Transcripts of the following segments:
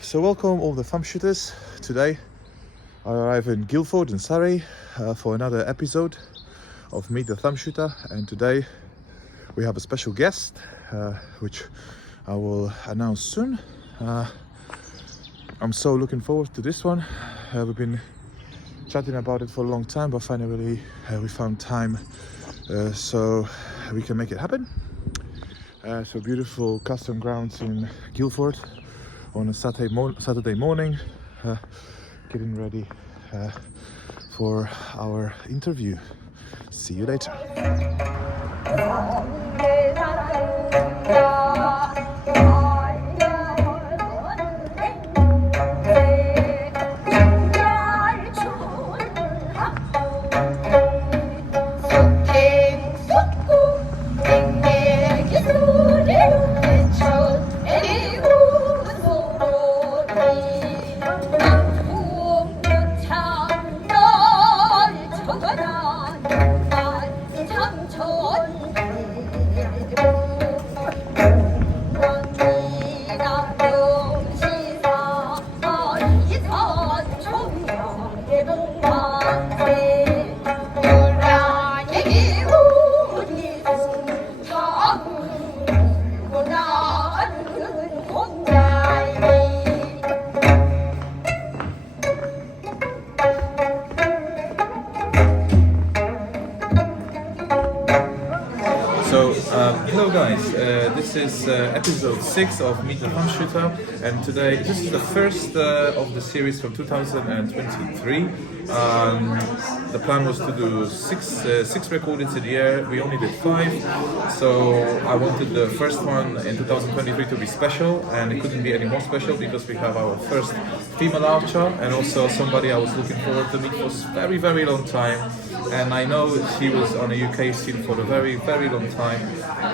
So welcome all the Thumbshooters. Today I arrive in Guildford in Surrey for another episode of Meet the Thumbshooter, and today we have a special guest which I will announce soon. I'm so looking forward to this one. We've been chatting about it for a long time, but finally we found time so we can make it happen. So beautiful custom grounds in Guildford on a Saturday morning, getting ready for our interview. See you later. Hello guys, this is episode 6 of Meet the Thumbshooter, and today this is the first of the series from 2023. The plan was to do six recordings in the year. We only did 5, so I wanted the first one in 2023 to be special, and it couldn't be any more special because we have our first female archer and also somebody I was looking forward to meet for a very long time. And I know she was on a UK scene for a very long time,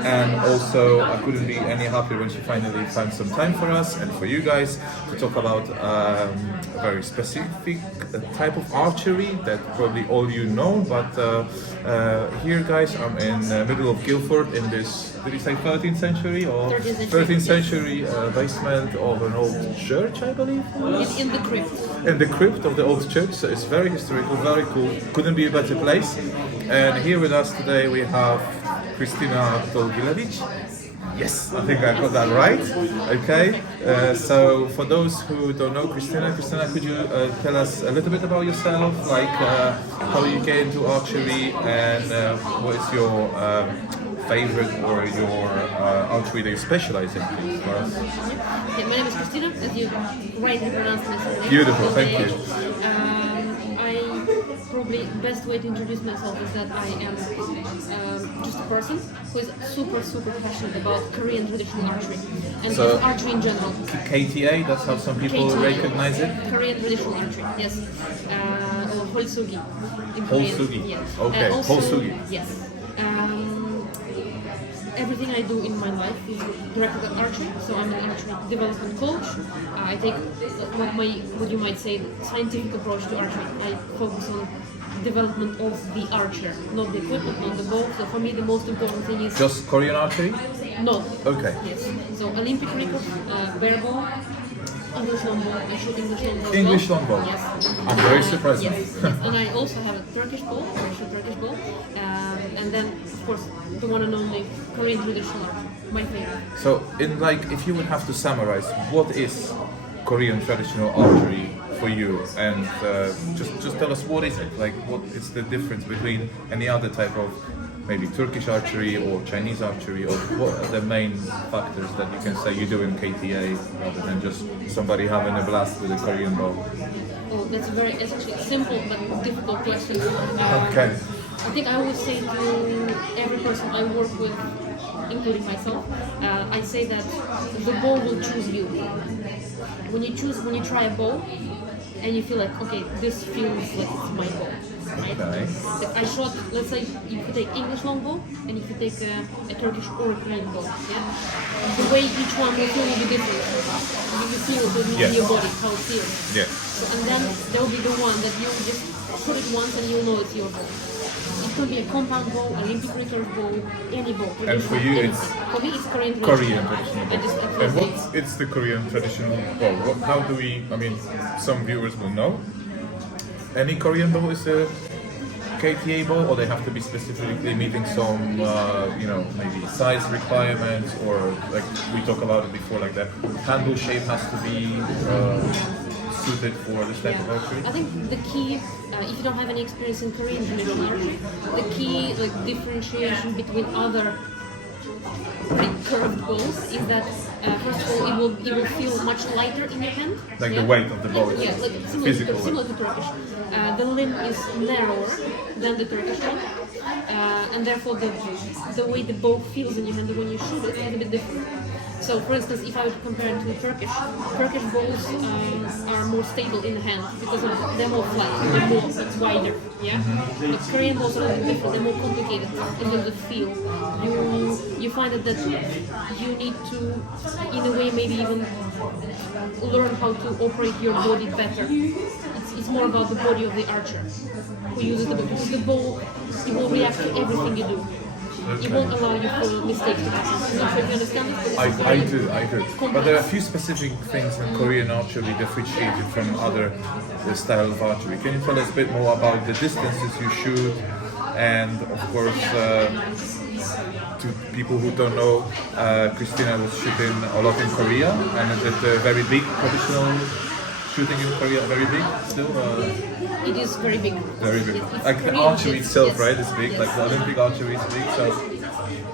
and also I couldn't be any happier when she finally found some time for us and for you guys to talk about a very specific type of archery that probably all you know. But here guys, I'm in the middle of Guildford in this, did you say 13th century or 13th century basement of an old church, I believe? In the crypt. In the crypt of the old church, so it's very historical, very cool. Couldn't be a better place. And here with us today we have Kristina Dolgilevic. Yes, I think I got that right. Okay, so for those who don't know Christina, could you tell us a little bit about yourself, like how you get into archery and what is your favorite or your archery that you specialize in, please, for us? Okay, my name is Christina, as you rightly pronounced my surname. Beautiful, thank you. Probably best way to introduce myself is that I am just a person who is super passionate about Korean traditional archery and So, archery in general. KTA, that's how some people KTA, recognize it? Korean traditional archery, yes. Or Holsugi in Korean. Holsugi, Yeah. okay, Also, Holsugi. yes. Everything I do in my life is directed at archery, so I'm an archery development coach. I take what you might say scientific approach to archery. I focus on development of the archer, not the equipment, not the bow. So for me, the most important thing is Just Korean archery? no. Okay. Yes. So Olympic record, bear bow, English longbow. I shoot English longbow. English as well. longbow. Yes. I'm very surprised. Yes. And I also have a Turkish bow. I shoot Turkish bow. And then, of course, the one and only Korean traditional archery, my favorite. So, if you would have to summarize, what is Korean traditional archery for you? And just tell us, what is it? Like, what is the difference between any other type of maybe Turkish archery or Chinese archery, or what are the main factors that you can say you do in KTA rather than just somebody having a blast with a Korean bow? Oh, it's actually a simple but difficult question. Okay. I think I always say to every person I work with, including myself, I say that the bow will choose you. When you try a bow and you feel like, okay, this feels like it's my bow, right? Okay. I shot, let's say, if you take English longbow and if you take a Turkish or a Korean bow, yeah, the way each one will feel will be different. You feel it with your body, how it feels. Yeah. So, and then there will be the one that you just put it once and you'll know it's your bow. It could be a compound bow, Olympic recurve bow, any bow. And for you, anything. it's For me, it's Korean traditional bow. bow. And it's the Korean traditional bow? How do we? I mean, some viewers will know. Any Korean bow is a KTA bow, or they have to be specifically meeting some, maybe size requirements, or like we talked about it before, like the handle shape has to be suited for this type of archery. I think the key, if you don't have any experience in Korean traditional archery, the key differentiation between other big curved bows is that first of all it will feel much lighter in your hand. Like the weight of the bow. Yeah, like similar to Turkish. The limb is narrower than the Turkish one, and therefore the way the bow feels in your hand when you shoot it is a bit different. So, for instance, if I would compare it to the Turkish bows are more stable in the hand because they're more flat, they're more wider. Yeah, but Korean bows are a bit different. They're more complicated in terms of feel. You find that you need to, in a way, maybe even learn how to operate your body better. It's more about the body of the archer who uses the bow. Because the bow, it will react to everything you do. It won't allow you for mistakes to happen. I'm not sure if you understand this. I do. But there are a few specific things in Korean archery differentiated from other style of archery. Can you tell us a bit more about the distances you shoot? And of course, to people who don't know, Kristina was shooting a lot in Korea, and is it a very big traditional shooting in Korea? Very big still? It is very big. Very big. It's Like the Korean, archery itself, yes. right? Is big. Yes. Like the Olympic archery is big. So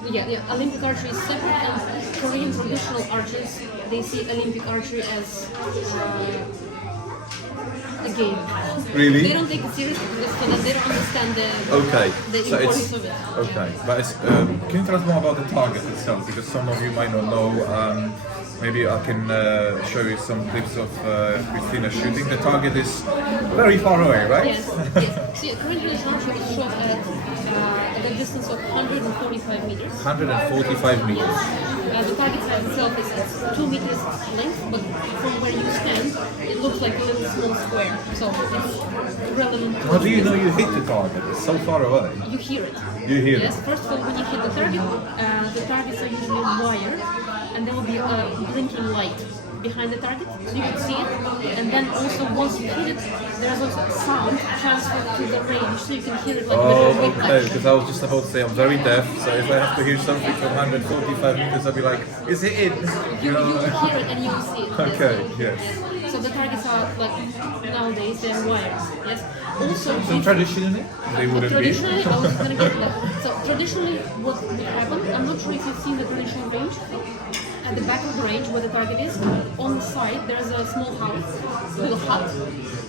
Yeah. Olympic archery is separate, and Korean traditional archers, they see Olympic archery as a game. really? They don't take it seriously because for them they don't understand the importance of it. Okay, but can you tell us more about the target itself? Because some of you might not know. Maybe I can show you some clips of Christina shooting. The target is very far away, right? Yes. See, Korean archery is shot at a distance of 145 meters. 145 meters. The target size itself is 2 meters length, but from where you stand, it looks like a little small square. So it's relevant. How do you know you hit the target? It's so far away. You hear it. You hear it? Yes, first of all, when you hit the targets are usually wired, and there will be a blinking light behind the target, so you can see it. And then also, once you hit it, there's also sound transferred to the range, so you can hear it like okay, because I was just about to say I'm very deaf, so if I have to hear something from 145 meters, I'll be like, is it in? You can hear it and you will see it. Okay, yes. So the targets are like nowadays they're wired. Yes. Also, So traditionally, they wouldn't be. traditionally, I was gonna get to that. So traditionally, what would happen? I'm not sure if you've seen the traditional range. At the back of the range, where the target is, on the side there's a small house with a hut,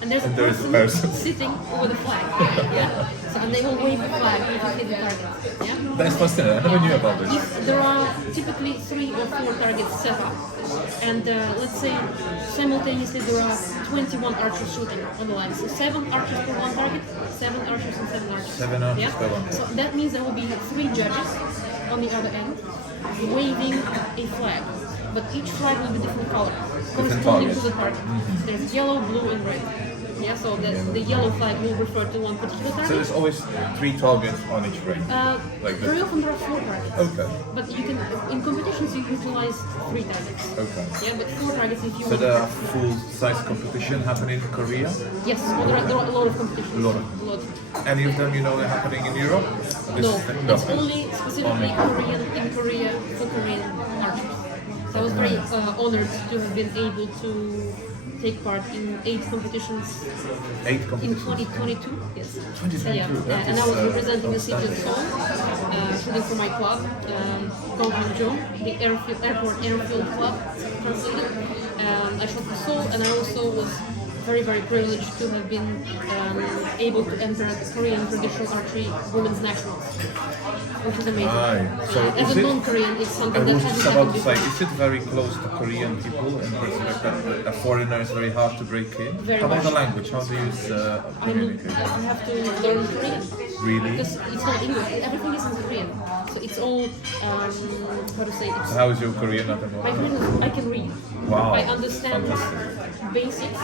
and there's a person sitting with a flag. Yeah. So and they will wave the flag if you hit the target. Yeah. That's fascinating. I never knew about this. If there are typically 3 or 4 targets set up, and let's say simultaneously there are 21 archers shooting on the line. So 7 archers per one target, 7 archers and 7 archers. 7 archers per one. So that means there will be 3 judges on the other end waving a flag. But each flag will be different color, corresponding to the target. There's yellow, blue, and red. Yeah, so the yellow flag will refer to one particular target. So there's always 3 targets on each range. Like Very often there are 4 targets. Okay. But you can, in competitions, you utilize 3 targets. Okay. Yeah, but 4 targets if you So there are full-size competition happening in Korea? Yes, well, there are a lot of competitions. A lot of them. Any of them you know are happening in Europe? No, it's only specifically in Korea for Korean archers. So I was very honored to have been able to take part in 8 competitions. 8 competitions? In 2022, yes. 2022, Yeah, and I was representing the city of Seoul, shooting for my club, Dolgilevica, the airport airfield club, translated. I shot for Seoul, and I also was very, very privileged to have been able to enter the Korean traditional archery women's nationals, which is amazing. Right. So As is a it? non-Korean, it's something I that was hasn't just about happened to say, before. is it very close to Korean people in respect that a foreigner is very hard to break in? Very How about much. the language? How do you communicate? I have to learn Korean. Really? Because it's not English, everything is in Korean. So it's all, how to say, it's, So how is your Korean at the my moment? Korean is, I can read. Wow. I understand Fantastic. basics,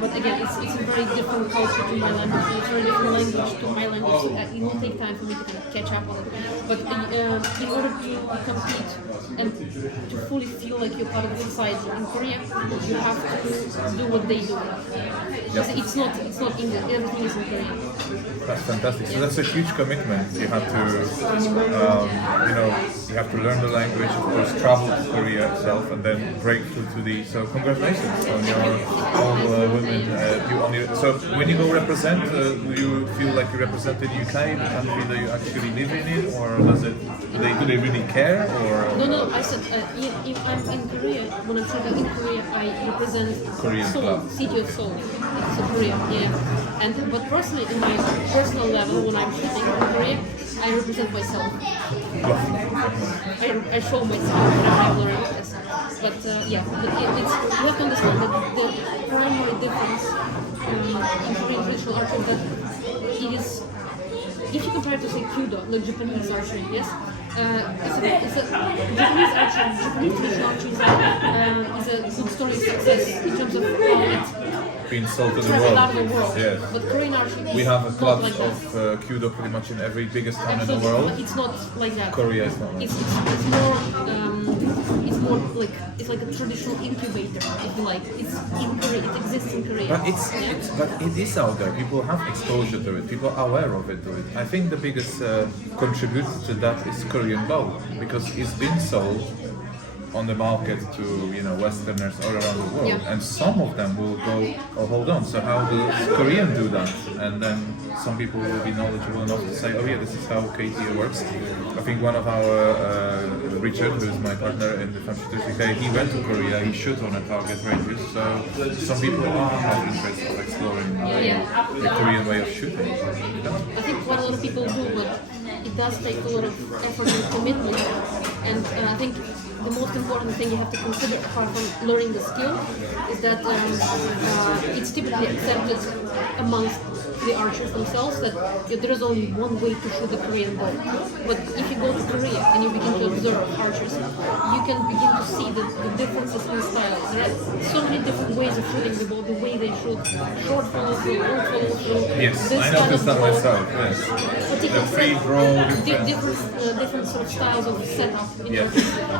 but again, it's a very different culture to my language, it's a very different language to my language. So it will take time for me to kind of catch up on it. But in order to compete and to fully feel like you're part of the society in Korea, you have to do what they do. Because it's not English, everything is in Korean. That's fantastic. So that's a huge commitment. You have to, you have to learn the language, of course, travel to Korea itself, and then break through to the. So congratulations on your all women. So when you go represent, do you feel like you represent the UK, the country that you actually live in, or do they really care, or? No. I said if I'm in Korea, when I'm shooting in Korea, I represent Korean Seoul, club. city of Seoul, so Korea, yeah. But personally, in my personal level, when I'm shooting in Korea, I represent myself. I show myself when I'm learning this. But you have to understand that the primary difference in Korean traditional archery is that it is, if you compare it to say Kyudo, like Japanese archery, yes, it's a Japanese archery, Japanese traditional archery is a good story of success in terms of how it Being sold to the traveled world. out of the world. Yes. But Korean archery is We have a not club like of that. Kyudo pretty much in every biggest town in the Absolutely, world. but it's not like that. Korea is not like It's more like a traditional incubator, if you like. It's in Korea. It exists in Korea. But it is out there. People have exposure to it. People are aware of it. I think the biggest contributor to that is Korean bow, because it's been sold on the market to Westerners all around the world, Yeah. and some of them will go, oh hold on, so how does Korean do that? And then some people will be knowledgeable enough to say, oh yeah, this is how KTA works. I think one of our Richard, who is my partner in the Thumbshooter, he went to Korea, he shot on a target ranges, so some people are have interest of exploring the Korean way of shooting. I think what a lot of people do, but it does take a lot of effort and commitment. And I think the most important thing you have to consider, apart from learning the skill, is that it's typically accepted amongst the archers themselves that there is only one way to shoot the Korean bow. But if you go to Korea and you begin to observe archers, you can begin to see the differences in styles. There are so many different ways of shooting the bow, the way they shoot, short follow through, long follow through. Yes, this I kind noticed of that bow, myself, yes. The free draw, different sort of styles of setup.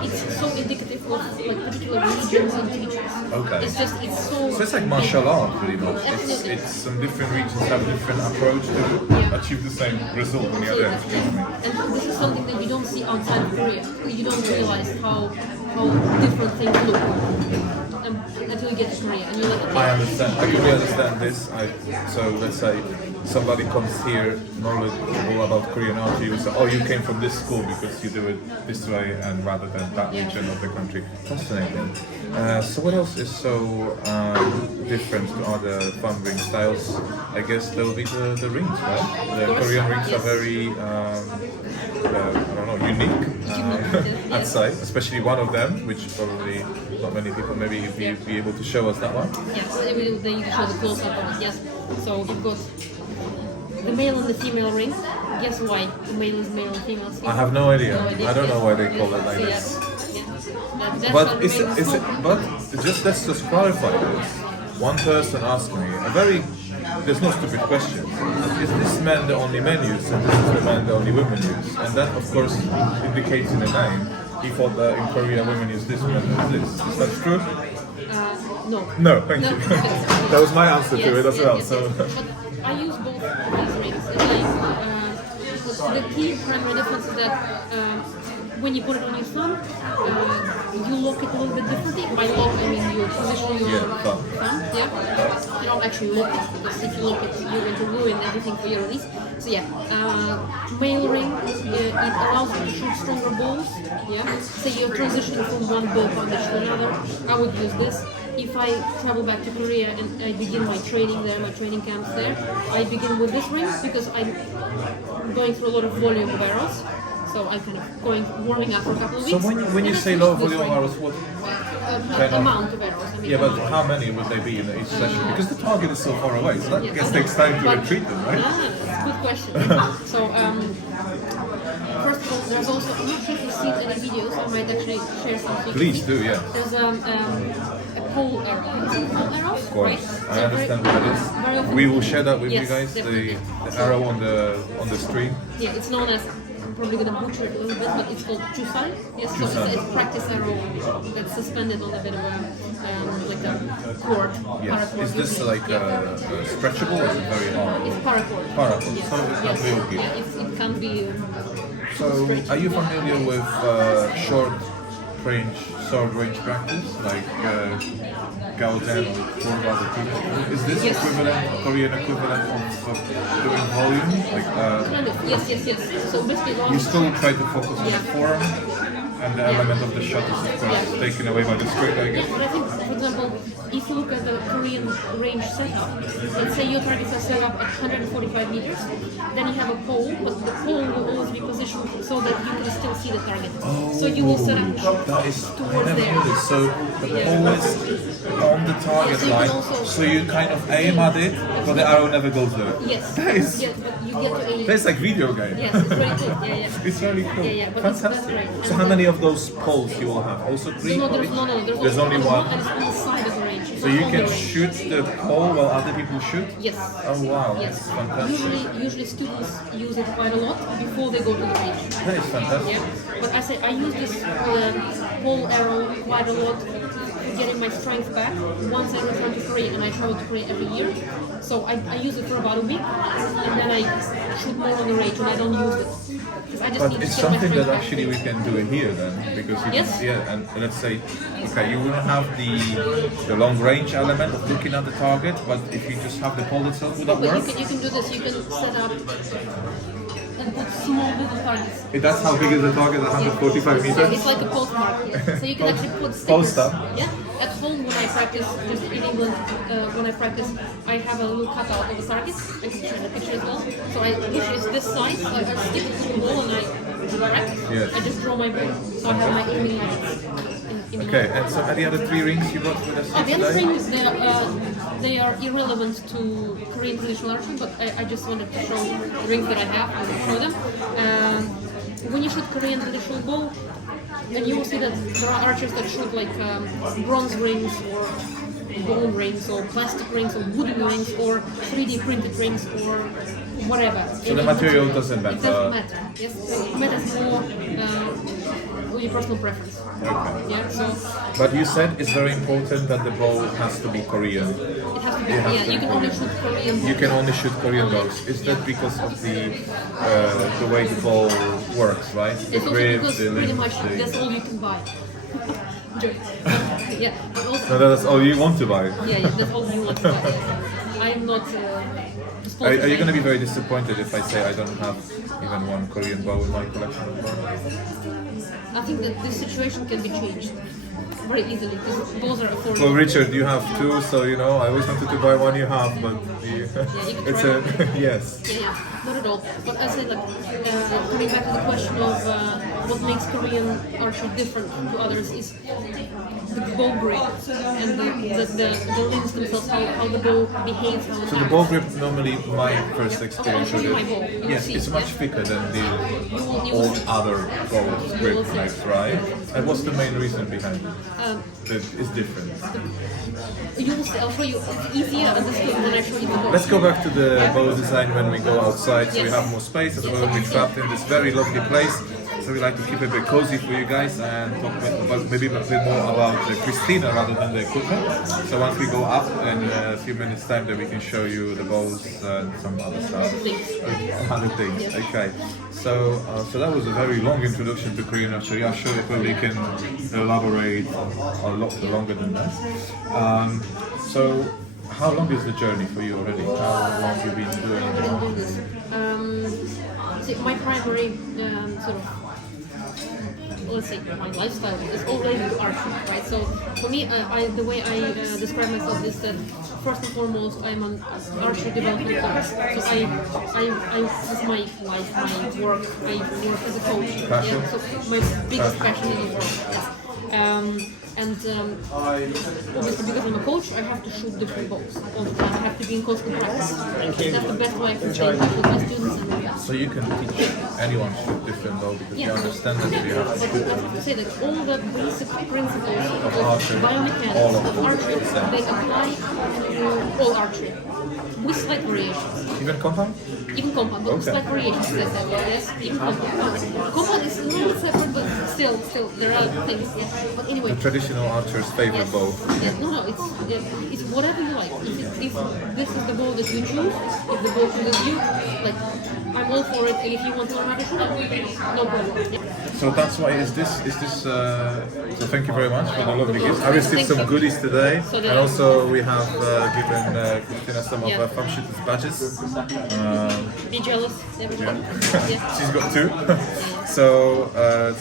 It's so indicative of like particular regions and teachers. Okay. It's so. So it's like martial art, pretty much. Absolutely. It's some different regions have a different approach to achieve the same result on the other end. And this is something that you don't see outside of Korea. You don't realize how different things look until you get to Korea and you're like, okay. I understand. I really understand this. So let's say somebody comes here knowledgeable about Korean art, you say, oh, you came from this school because you do it this way and rather than that region of the country. Fascinating. So what else is so different to other thumb ring styles? I guess there will be the rings, right? The Korean rings are very, unique. I'd say, especially one of them, which probably not many people maybe be able to show us that one. Yes, then you can show the close-up of it, yes. So you've got the male and the female ring. Guess why the male is male and female is female? I have no idea. I don't know why they call it like this. But let's just clarify this. One person asked me there's no stupid question. Is this man the only men use and this is the man the only women use? And that of course indicates in the name. He thought that in Korea women use this, men use this. Is that true? No. No, thank you. That was my answer to it as well. Yes. So. But I use both of these rings. The key primary difference is that when you put it on your thumb, you lock it a little bit differently. By lock, I mean you position your thumb. Yeah. You don't actually lock it, because if you lock it, you're going to ruin everything for your release. So male ring, it allows you to shoot stronger balls. Yeah. Say you're transitioning from one bow foundation to another. I would use this. if I travel back to Korea and I begin my training there, my training camps there, I begin with this ring because I'm going through a lot of volume of arrows. So I'm kind of warming up for a couple of weeks. So when you say low volume arrows, what amount of arrows? I mean, yeah, but how many would they be in each session? Because the target is so far away, so that I guess takes time to retreat them, right? Good question. So first of all, there's also, I'm not sure if you've seen any videos, I might actually share something. Please do, yeah. There's a pole arrow. Pole arrow, Of course, right? I understand what it is. We will share that with you guys, the arrow on the stream. Yeah, it's known as, I'm probably going to butcher it a little bit, but it's called Chusan. Yes, so it's a practice arrow that's suspended on a bit of like a cord. Yes. Paracord. Is this like stretchable or is it very hard? It's paracord. Paracord, Yes. so it can be okay. Yeah, it can be. So, are you familiar with sword range practice, like Gaoden or four other people? Is this equivalent, Korean equivalent of doing volume? Like, Kind of. Yes. So basically, you still try to focus on the form, and the element of the shot is of course taken away by the straight, I guess. But I think, for example, if you look at the Korean range setup, let's say your targets are set up at 145 meters, then you have a pole, but the pole will always be positioned so that you can still see the target. So you will set up That is towards there. So the pole is on the target so you can line, also- so you kind of aim at it, but the arrow never goes there. Yes. That is, Yeah, but you get to aim. that's like video game. Yes, it's very cool. Yeah. It's very cool. Yeah, but Fantastic. that's right. So how many of those poles you will have? Also three? No, there's There's only one. and it's on the side of the range. So you can shoot the pole while other people shoot? Yes. Oh wow, Yes. that's fantastic. Usually students use it quite a lot before they go to the range. That is fantastic. Yeah. But I use this pole arrow quite a lot, getting my strength back once I return to Korea, and I travel to Korea every year. So I use it for about a week, and then I shoot more on the range, and I don't use it. I just But need to it's get my something strength that back. actually we can do it here then, because you Yes. can, and let's say, okay, you wouldn't have the long range element of looking at the target, but if you just have the pole itself, would that But work? you can do this. You can set up and put small little targets. That's how big is the target, 145 So meters? it's like a postmark. Yeah. So you can actually put stickers. Poster. Yeah. At home when I practice, just in England, when I practice, I have a little cutout of the target. I can show the picture as well. So I wish it's this size. I stick it to the wall and I direct. Yes. I just draw my ball. So I have my aiming lines. Okay, and so are the other three rings you got with us The other today? things, they are irrelevant to Korean traditional archery, but I just wanted to show the rings that I have and show them. When you shoot Korean traditional bow, and you will see that there are archers that shoot like bronze rings or bone rings or plastic rings or wooden rings or 3D printed rings or whatever. So the material doesn't matter? It doesn't matter. Yes, it matters more with your personal preference. Okay. Yeah, so But you said it's very important that the bow has to be Korean. it has to be. It has Yeah, to you be can only shoot Korean. You can only shoot Korean bows. Is that because of the way the bow works, right? The It's also grip, because the pretty length, much that's all you can buy. Yeah, but also, No, that's all you want to buy. yeah, that's all you want to buy. I am not. Are you going to be very disappointed if I say I don't have even one Korean bow in my collection of bows? I think that this situation can be changed very easily because bows are affordable. Well, Richard, you have two, so you know I always wanted to buy one you have, but you can it's try a yes. Yeah, not at all. But I said, like, coming back to the question of what makes Korean archery different to others is the bow grip and the limbs themselves, how the bow behaves. How it So the acts. bow grip, normally my first experience show with you my bow. it, You yes, see, it's much yeah. thicker than the you all will see. other bow grip will see. types, right? And what's the main reason behind it? That it's different. You will see. I'll show you. It's easier understood when I show you the bow. Let's go back to the bow design when we go outside, so we Yes. have more space. At the moment, we're trapped in this very lovely place, so we like to keep it a bit cozy for you guys and talk maybe a bit more about Christina rather than the equipment. So once we go up in a few minutes' time, then we can show you the bows and some other stuff. Other things. Okay. So that was a very long introduction to Korean archery. I'm sure you probably can elaborate a lot longer than that. So how long is the journey for you already? How long have you been doing it? doing this. See, my primary sort of let's say, my lifestyle is all related to archery, right? So for me, the way I describe myself is that first and foremost, I'm an archery development coach. So this is my life, my work. I work as a coach. Passion? Yeah, so my biggest passion in the world. Yes. Obviously, because I'm a coach, I have to shoot different balls all the time. I have to be in constant practice. That's the best way I can stay in touch with my students. So you can teach anyone to shoot different bow because you understand that you have to I have to say that all the basic principles of archery, biomechanics, of archery, they apply to all archery, with slight variations. even compound? Even compound, but with slight variations. Yes, even compound. Compound is a little separate, but still, there are things. Yeah. But anyway. The traditional archer's favorite bow. Yes, no, it's whatever you like. If this is the bow that you choose, if the bow chooses you, like, I'm all for it, and if you want to learn how to shoot it, no problem. Yeah. So that's why is this so thank you very much for the lovely gifts. I received some goodies today, and also we have given Christina some of Thumbshooter's badges. Be jealous, everybody. Yeah. She's got two. So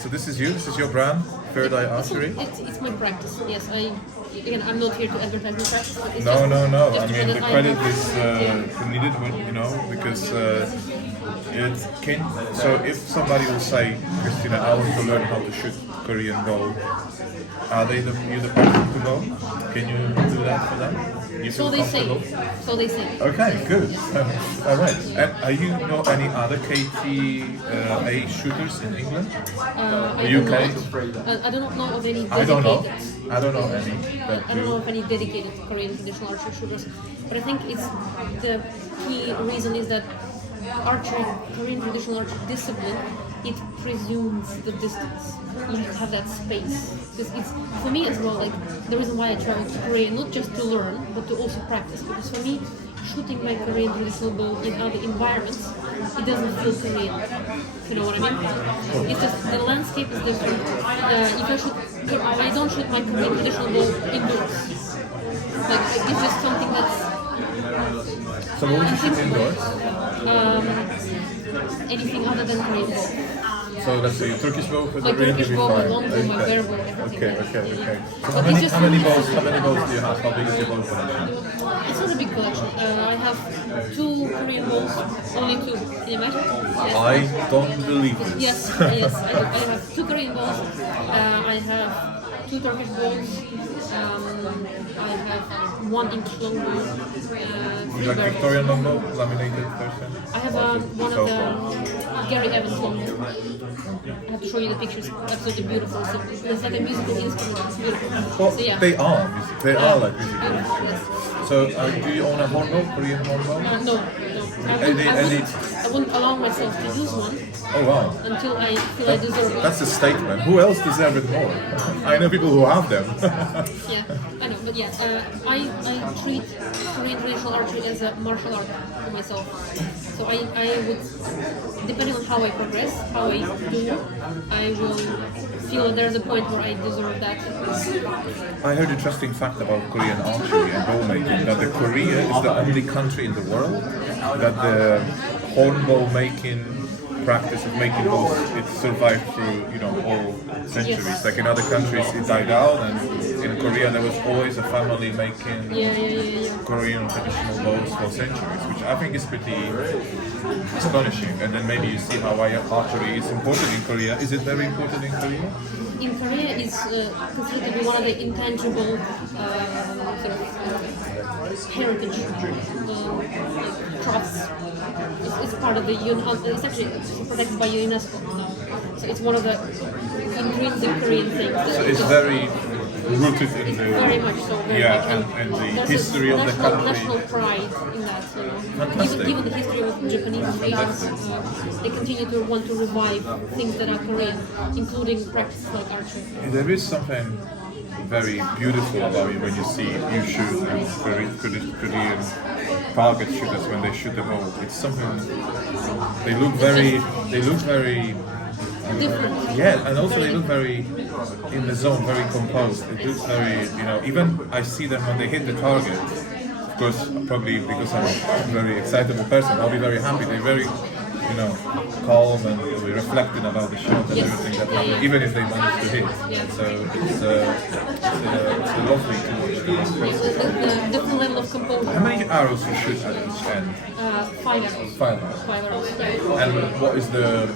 this is you. This is your brand, Third Eye Archery. It's my practice. Yes, again, I'm not here to advertise my practice. But it's No. just I mean, the credit is needed, because it can. So if somebody will say, Christina, I want to learn how to shoot Korean bow, are they you the person to go? Can you do that for them? You feel comfortable? So they say. Okay, good. All right. And you know any other KTA shooters in England? UK? I do not know of any dedicated. I don't know any. But I don't know of any dedicated Korean traditional archery shooters. But I think it's the key reason is that archery, Korean traditional archery discipline, it presumes the distance. You need to have that space. Because it's, for me as well, like, the reason why I travel to Korea, not just to learn, but to also practice. Because for me, shooting my Korean traditional bow in other environments, it doesn't feel Korean. You know what I mean? It's just, the landscape is different. I don't shoot my Korean traditional bow indoors. Like, it's just something that's... So what would you shoot indoors? Anything other than Korean bow. So let's say Turkish bow for the My ring Turkish will be bow, my fine. long bow, my bear bow, everything. Okay. So But it's just how many really- balls do you have? How big is your ball collection? It's not a big collection. I have 2 Korean balls, only 2. Can you imagine? Yes. I don't believe this. Yes, I do. I have 2 Korean balls. I have 2 Turkish balls. I have 1 inch long bow. Would you like Victorian long bow, laminated version? I have one of the Gary Evans long bow. I have to show you the pictures. Absolutely beautiful. It's like a musical instrument. It's beautiful. Well, So yeah. they are music. They are like music. Beautiful, yes. So do you own a hornbow, Korean hornbow? No. Any- I wouldn't allow myself to use one Oh wow. until I feel I deserve it. That's a statement. Who else deserves it more? I know people who have them. Yeah, I know, but yeah, I treat Korean traditional archery as a martial art for myself. So I would, depending on how I progress, how I do, I will feel that there's a point where I deserve that. I heard an interesting fact about Korean archery and bow making, that Korea is the only country in the world that the hornbow making practice of making bows, it survived through, all centuries. Yes. Like in other countries it died out, and in Korea there was always a family making Yeah. Korean traditional bows for centuries, which I think is pretty astonishing. And then maybe you see how archery is important in Korea. Is it very important in Korea? In Korea, it's considered to be one of the intangible sort of heritage crafts. It's part of the it's actually protected by UNESCO now. So it's one of the intrinsic Korean things. So it's very rooted in the Very much so. Very much. and the There's history of the country. National pride in that, Fantastic. Given the history of Japanese arts, they continue to want to revive things that are Korean, including practices like archery. There is something very beautiful about it when you see you shoot and Korean target shooters when they shoot the bow. It's something. They look very. Different. Yeah, and also they look very in the zone, very composed. It looks very, even I see them when they hit the target. Of course, probably because I'm a very excitable person, I'll be very happy. They're very you know, calm and we reflecting about the shot and Yes. everything that Yeah, happened, yeah. even if they manage to hit. Yeah. So it's lovely to watch the process. The different level of composure. How many arrows you shoot at each end? 5 arrows. 5 arrows. 5 arrows. And what is the,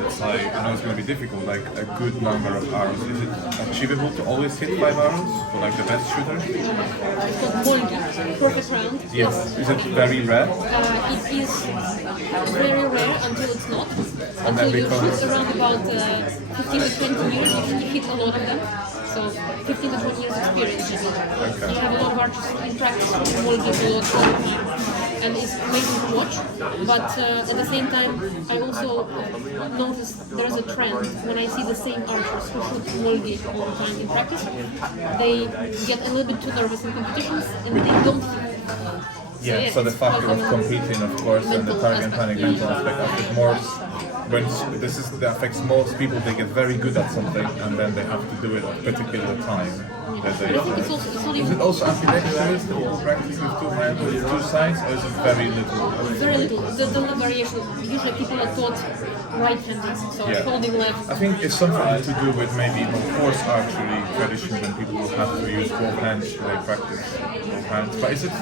let's say, I know it's going to be difficult, like a good number of arrows? Is it achievable to always hit 5 arrows for like the best shooter? It's called Volgi, perfect round. Yes. Is it very rare? It is very rare until it's not. And then Until you becomes- shoot around about 15 to 20 years, you hit a lot of them. So 15 to 20 years experience. You have a lot of archers in practice who will give a lot all the time. And it's amazing to watch. But at the same time, I also noticed there's a trend when I see the same archers who shoot Volgi all the time in practice. They get a little bit too nervous in competitions and they don't hit. Yeah, so the factor of competing, of course, and the target and panic mental aspect of it more. When this is that affects most people, they get very good at something and then they have to do it at a particular time. That they, I think it's not is even it also ambidextrous? Do people practice with 2 hands, with 2 sides, or is it very little? very little. There's no variation. Usually people are taught right-handed, so Yeah. holding left. I think it's something to do with maybe more force archery tradition when people will have to use both hands when they practice both hands. But is it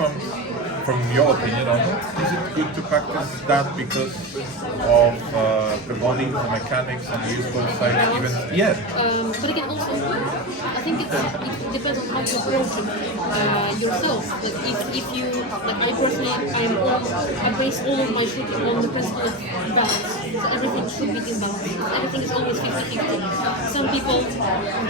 from your opinion or not? Is it good to practice that because of the body, the mechanics, and use both sides even? Yeah. But again, also, I think it depends on how you approach it yourself. Like if you, like I personally, I base all of my shooting on the principle of balance. So everything should be in balance. Everything is always 50-50. Some people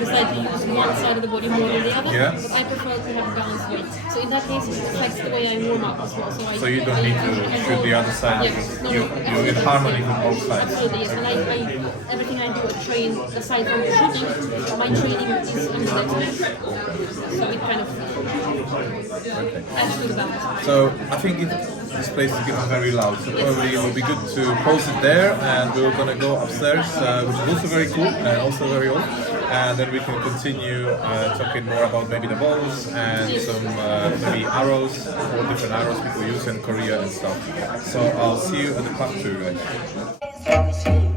decide to use one side of the body more than the other, Yeah. but I prefer to have a balanced weight. So in that case, it affects the way I warm up as well. So you don't need to shoot the other side Yeah, because no, you're in harmony with both sides. Absolutely, yes. And everything I do, I train aside from the shooting. My training is ambidextrous, so it kind of adds to the balance. So I think this place is getting very loud, so probably it will be good to pause it there, and we're gonna go upstairs, which is also very cool and also very old. And then we can continue talking more about maybe the bows and some maybe arrows, or different arrows people use in Korea and stuff. So I'll see you at the part 2, guys.